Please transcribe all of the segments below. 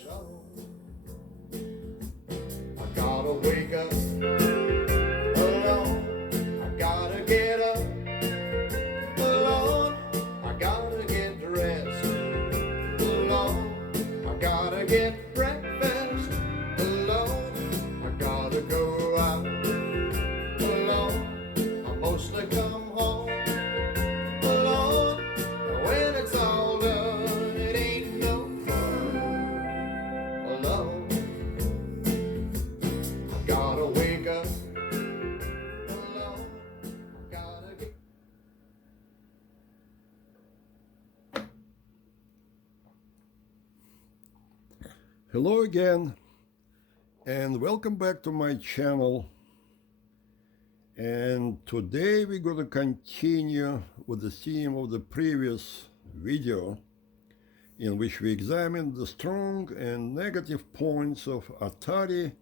So I gotta wake up alone. I gotta get up alone. I gotta get dressed alone. I gotta get breakfast alone. I gotta go out alone. I mostly come home alone. When it's all done, it ain't no fun alone. I gotta wake up alone. I gotta get. Hello again, and welcome back to my channel. And today we're going to continue with the theme of the previous video, in which we examined the strong and negative points of Otari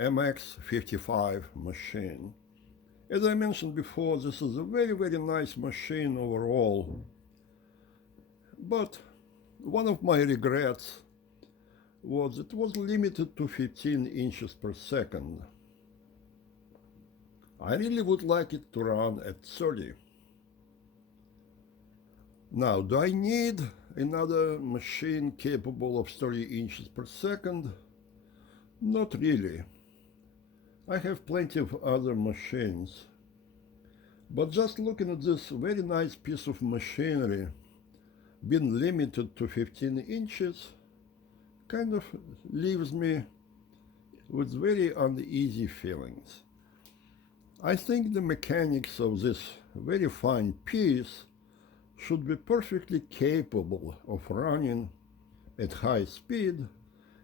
MX-55 machine. As I mentioned before, this is a very nice machine overall, but one of my regrets was it was limited to 15 inches per second. I really would like it to run at 30. Now, do I need another machine capable of 30 inches per second? Not really. I have plenty of other machines. But just looking at this very nice piece of machinery being limited to 15 inches kind of leaves me with very uneasy feelings. I think the mechanics of this very fine piece should be perfectly capable of running at high speed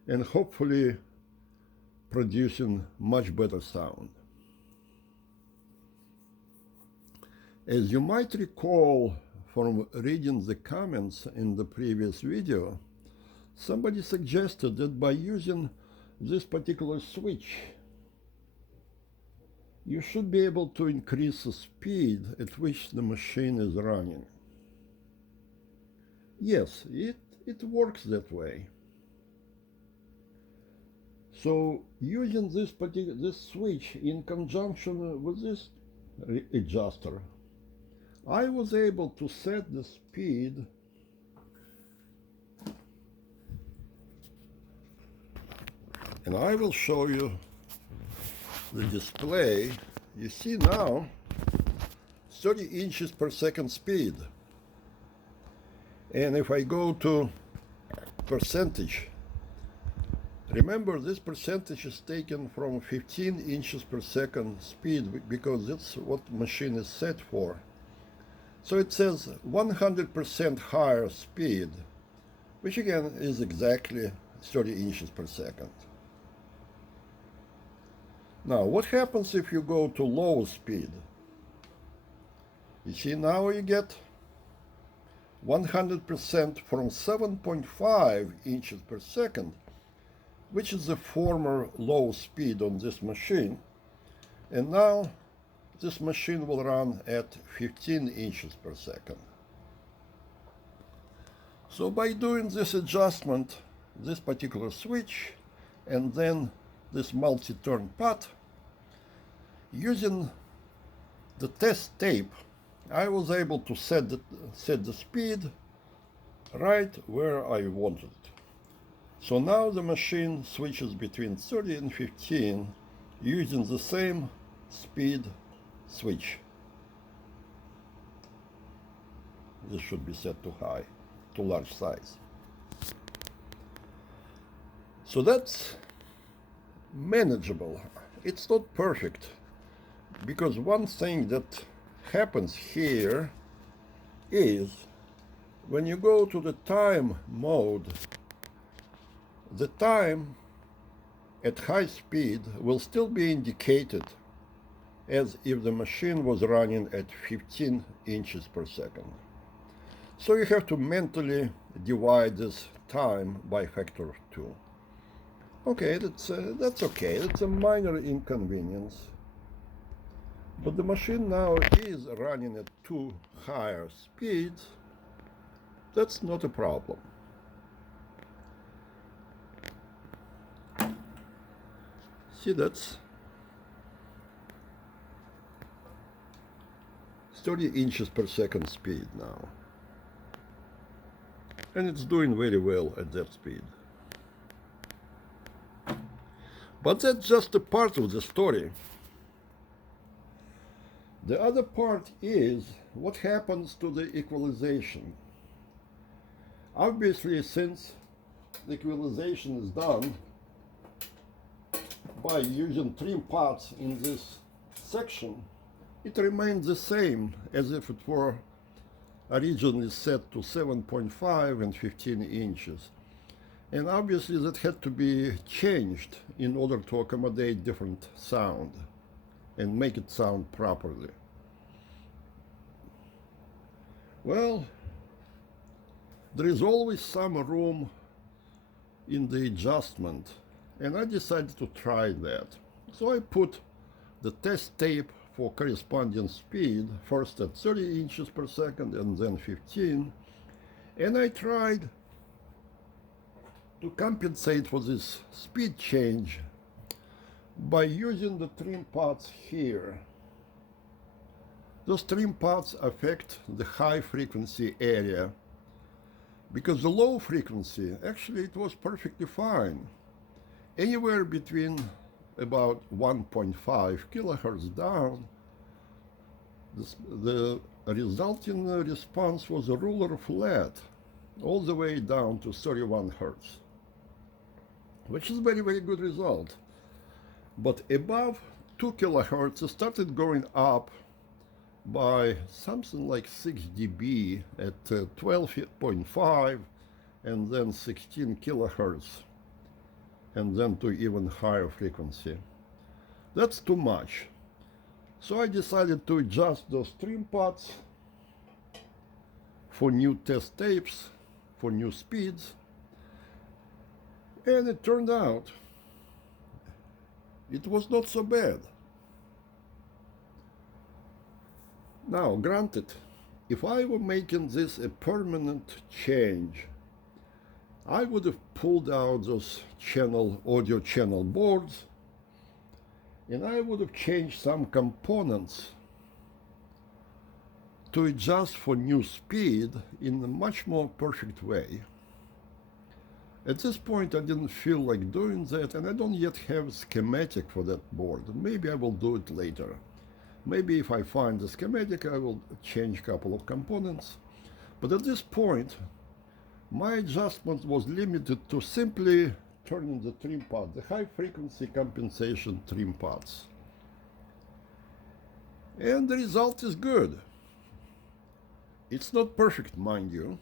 and hopefully producing much better sound. As you might recall from reading the comments in the previous video, somebody suggested that by using this particular switch, you should be able to increase the speed at which the machine is running. Yes, it works that way. So using this switch in conjunction with this adjuster, I was able to set the speed and I will show you the display. You see now 30 inches per second speed. And if I go to percentage, remember this percentage is taken from 15 inches per second speed because that's what the machine is set for. So it says 100% higher speed, which again is exactly 30 inches per second. Now, what happens if you go to low speed? You see, now you get 100% from 7.5 inches per second, which is the former low speed on this machine. And now this machine will run at 15 inches per second. So by doing this adjustment, this particular switch, and then this multi-turn path, using the test tape, I was able to set the speed right where I wanted it. So now the machine switches between 30 and 15 using the same speed switch. This should be set to high, to large size. So that's manageable. It's not perfect, because one thing that happens here is when you go to the time mode, the time at high speed will still be indicated as if the machine was running at 15 inches per second. So you have to mentally divide this time by factor of 2. Okay, that's okay. It's a minor inconvenience. But the machine now is running at 2 higher speeds. That's not a problem. See, that's 30 inches per second speed now. And it's doing very well at that speed. But that's just a part of the story. The other part is what happens to the equalization. Obviously, since the equalization is done by using trim pots in this section, it remains the same as if it were originally set to 7.5 and 15 inches. And obviously that had to be changed in order to accommodate different sound and make it sound properly. Well, there is always some room in the adjustment, and I decided to try that. So I put the test tape for corresponding speed, first at 30 inches per second and then 15, and I tried to compensate for this speed change by using the trim pots here. Those trim pots affect the high frequency area, because the low frequency, actually it was perfectly fine. Anywhere between about 1.5 kilohertz down, the resulting response was a ruler flat, all the way down to 31 hertz, which is a very, very good result. But above 2 kilohertz, it started going up by something like 6 dB at 12.5 and then 16 kilohertz, and then to even higher frequency. That's too much. So I decided to adjust those trim pots for new test tapes, for new speeds, and it turned out it was not so bad. Now, granted, if I were making this a permanent change, I would have pulled out those audio channel boards, and I would have changed some components to adjust for new speed in a much more perfect way. At this point, I didn't feel like doing that, and I don't yet have a schematic for that board. Maybe I will do it later. Maybe if I find the schematic, I will change a couple of components. But at this point, my adjustment was limited to simply turning the trim pot, the high frequency compensation trim pots. And the result is good. It's not perfect, mind you.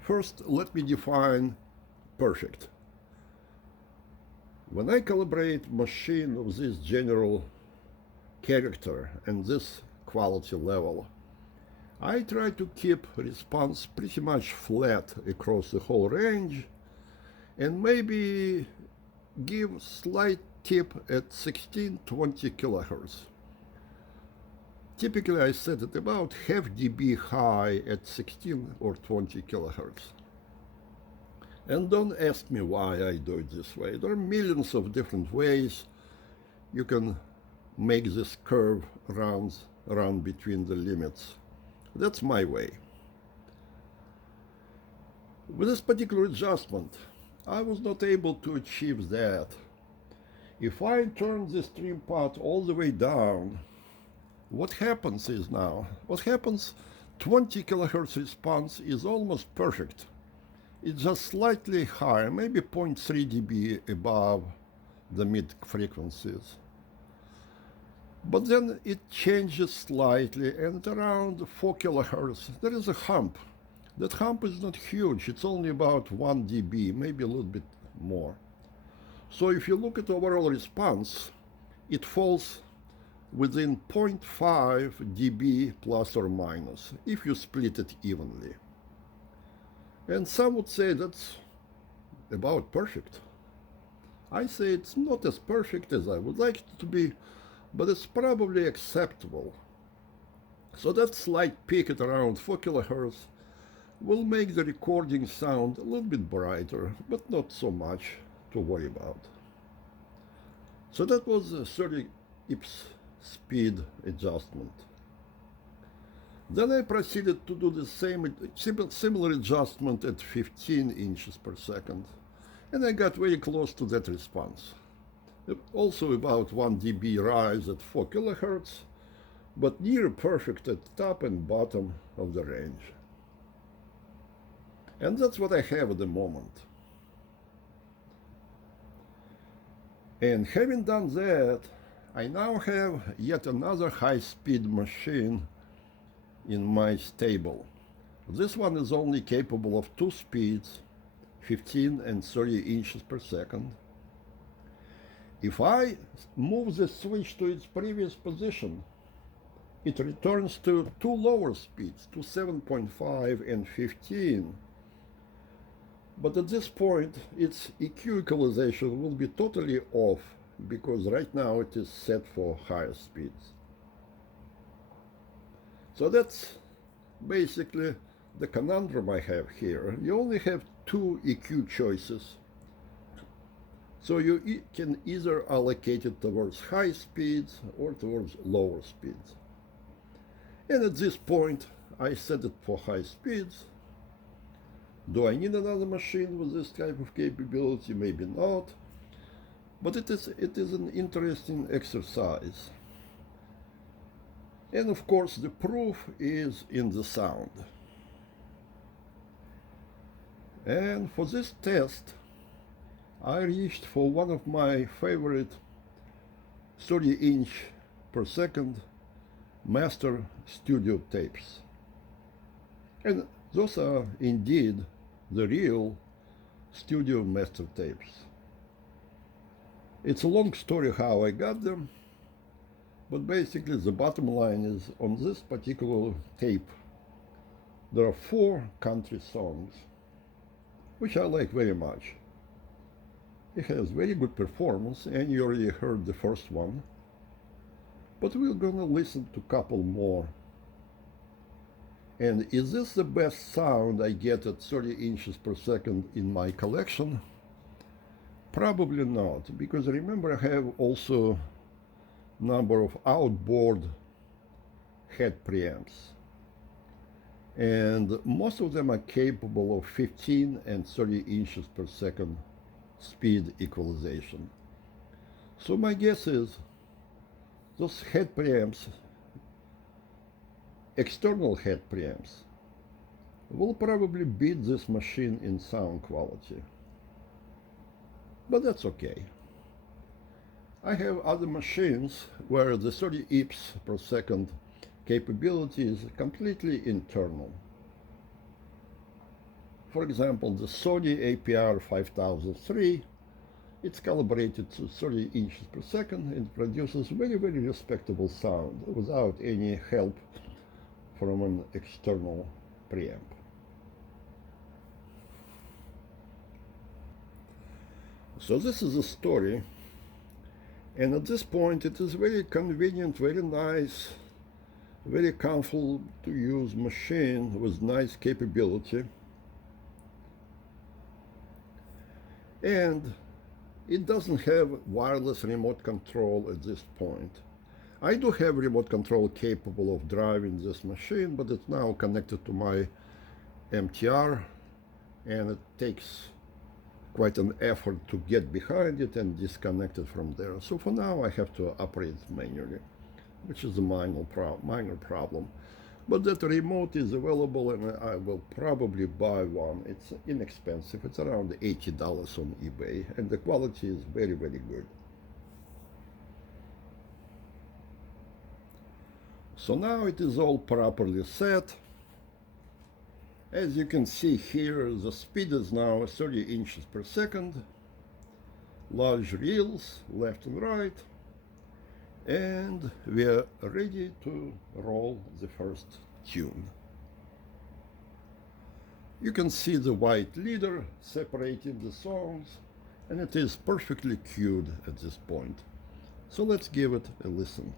First, let me define perfect. When I calibrate machine of this general character and this quality level, I try to keep response pretty much flat across the whole range, and maybe give slight tip at 16-20 kilohertz. Typically I set it about half dB high at 16 or 20 kilohertz. And don't ask me why I do it this way. There are millions of different ways you can make this curve run between the limits. That's my way. With this particular adjustment, I was not able to achieve that. If I turn this trim pot all the way down, what happens 20 kilohertz response is almost perfect. It's just slightly higher, maybe 0.3 dB above the mid frequencies. But then it changes slightly, and around 4 kilohertz, there is a hump. That hump is not huge, it's only about 1 dB, maybe a little bit more. So if you look at overall response, it falls within 0.5 dB plus or minus, if you split it evenly. And some would say that's about perfect. I say it's not as perfect as I would like it to be, but it's probably acceptable. So that slight peak at around 4 kilohertz will make the recording sound a little bit brighter, but not so much to worry about. So that was a 30 IPS speed adjustment. Then I proceeded to do the similar adjustment at 15 inches per second, and I got very close to that response. Also about 1 dB rise at 4 kilohertz, but near perfect at top and bottom of the range. And that's what I have at the moment. And having done that, I now have yet another high-speed machine in my stable. This one is only capable of two speeds, 15 and 30 inches per second. If I move the switch to its previous position, it returns to two lower speeds, to 7.5 and 15. But at this point, its EQ equalization will be totally off, because right now it is set for higher speeds. So that's basically the conundrum I have here. You only have two EQ choices. So you can either allocate it towards high speeds or towards lower speeds. And at this point, I set it for high speeds. Do I need another machine with this type of capability? Maybe not. But it is an interesting exercise. And of course, the proof is in the sound. And for this test, I reached for one of my favorite 30-inch per second master studio tapes. And those are indeed the real studio master tapes. It's a long story how I got them, but basically the bottom line is on this particular tape, there are 4 country songs, which I like very much. It has very good performance, and you already heard the first one, but we're gonna listen to a couple more. And is this the best sound I get at 30 inches per second in my collection? Probably not, because remember I have also a number of outboard head preamps. And most of them are capable of 15 and 30 inches per second speed equalization. So my guess is those head preamps, external head preamps, will probably beat this machine in sound quality. But that's okay. I have other machines where the 30 IPS per second capability is completely internal. For example, the Sony APR 5003, it's calibrated to 30 inches per second and produces very, very respectable sound without any help from an external preamp. So this is a story, and at this point it is very convenient, very nice, very comfortable to use machine with nice capability. And it doesn't have wireless remote control at this point. I do have remote control capable of driving this machine, but it's now connected to my MTR, and it takes quite an effort to get behind it and disconnect it from there. So for now I have to operate it manually, which is a minor problem. But that remote is available, and I will probably buy one. It's inexpensive. It's around $80 on eBay, and the quality is very, very good. So now it is all properly set. As you can see here, the speed is now 30 inches per second. Large reels, left and right. And we are ready to roll the first tune. You can see the white leader separating the songs, and it is perfectly cued at this point. So let's give it a listen.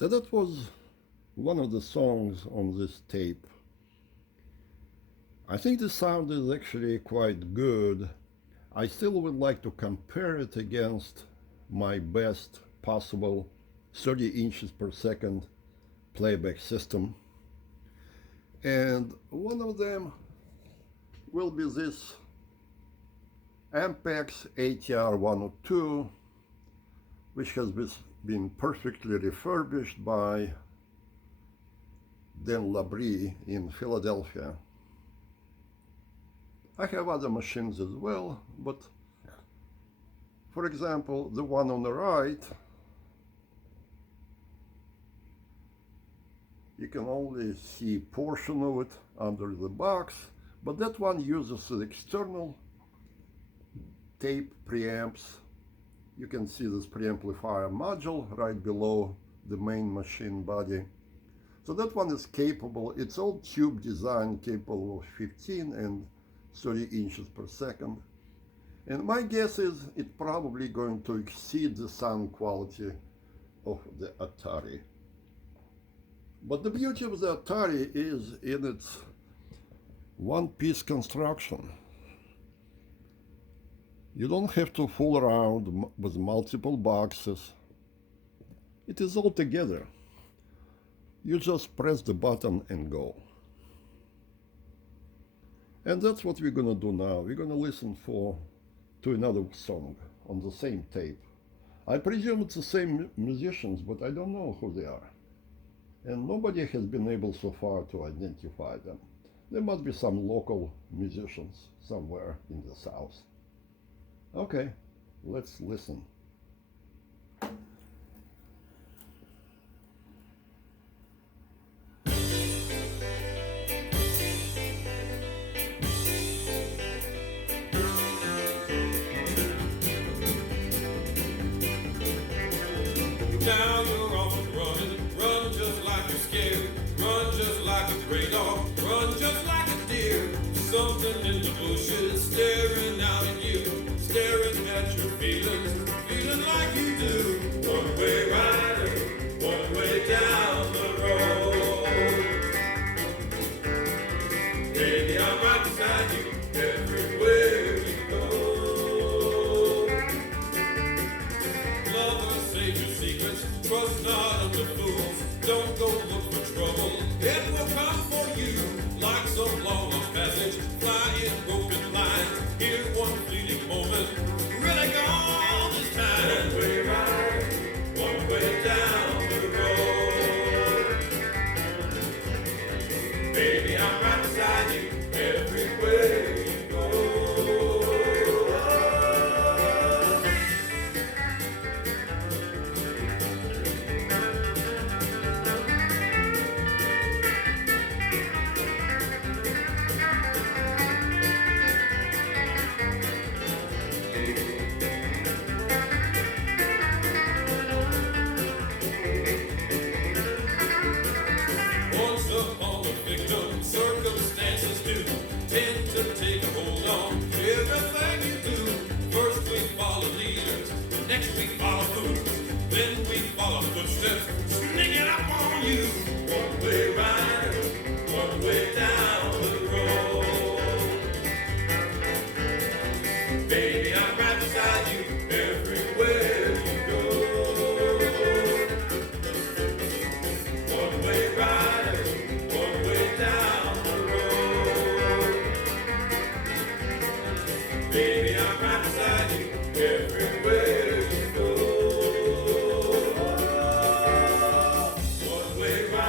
So that was one of the songs on this tape. I think the sound is actually quite good. I still would like to compare it against my best possible 30 inches per second playback system. And one of them will be this Ampex ATR 102, which has been perfectly refurbished by Dan Labrie in Philadelphia. I have other machines as well, but for example, the one on the right, you can only see a portion of it under the box, but that one uses the external tape preamps. You can see this preamplifier module right below the main machine body. So that one is capable, it's all tube design, capable of 15 and 30 inches per second. And my guess is it's probably going to exceed the sound quality of the Otari. But the beauty of the Otari is in its one-piece construction. You don't have to fool around with multiple boxes. It is all together. You just press the button and go. And that's what we're gonna do now. We're gonna listen to another song on the same tape. I presume it's the same musicians, but I don't know who they are. And nobody has been able so far to identify them. There must be some local musicians somewhere in the South. Okay, let's listen. Now you're off and running, run just like you're scared, run just like a gray dog, run just like a deer. Something in the bushes staring out at you, staring at your feelings, feeling like you do. One-way rider, one way down the road. Baby, I'm right beside you everywhere you go. Lovers, save your secrets, trust not of the fools. Don't go look for trouble, it will come for you. Like some long-lost passage, fly in broken lines. Here one fleeting moment, really gone this time. One-way ride, one way down the road. Baby, I'm right beside you everywhere you go. Once upon a victim, circumstances do tend to take a hold on everything you do. First we follow leaders, next we follow fools, then we follow footsteps sneaking up on you. One way rider, one way down the road. Baby, I'm right beside you everywhere you go. One way rider, one way down the road. Baby, I'm right beside you everywhere you go. One way rider.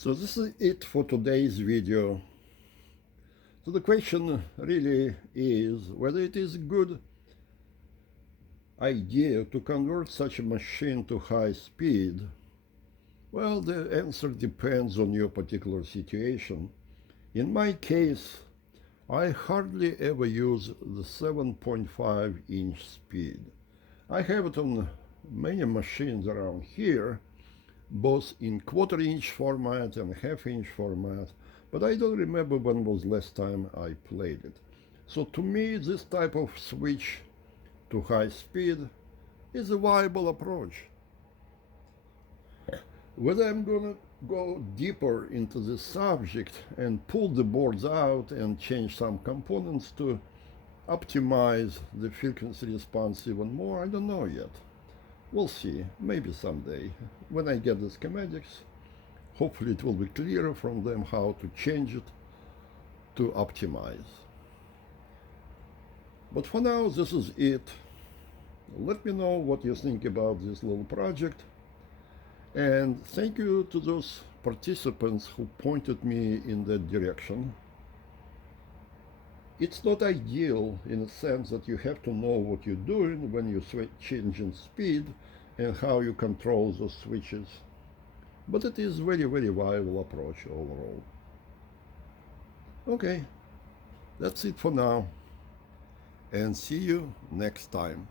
So this is it for today's video. So the question really is whether it is a good idea to convert such a machine to high speed. Well, the answer depends on your particular situation. In my case, I hardly ever use the 7.5-inch speed. I have it on many machines around here, both in quarter-inch format and half-inch format, but I don't remember when was last time I played it. So to me, this type of switch to high speed is a viable approach. Whether I'm gonna go deeper into this subject and pull the boards out and change some components to optimize the frequency response even more, I don't know yet. We'll see, maybe someday. When I get the schematics, hopefully it will be clearer from them how to change it to optimize. But for now, this is it. Let me know what you think about this little project. And thank you to those participants who pointed me in that direction. It's not ideal in the sense that you have to know what you're doing when you change in speed and how you control those switches. But it is very, very viable approach overall. Okay, that's it for now. And see you next time.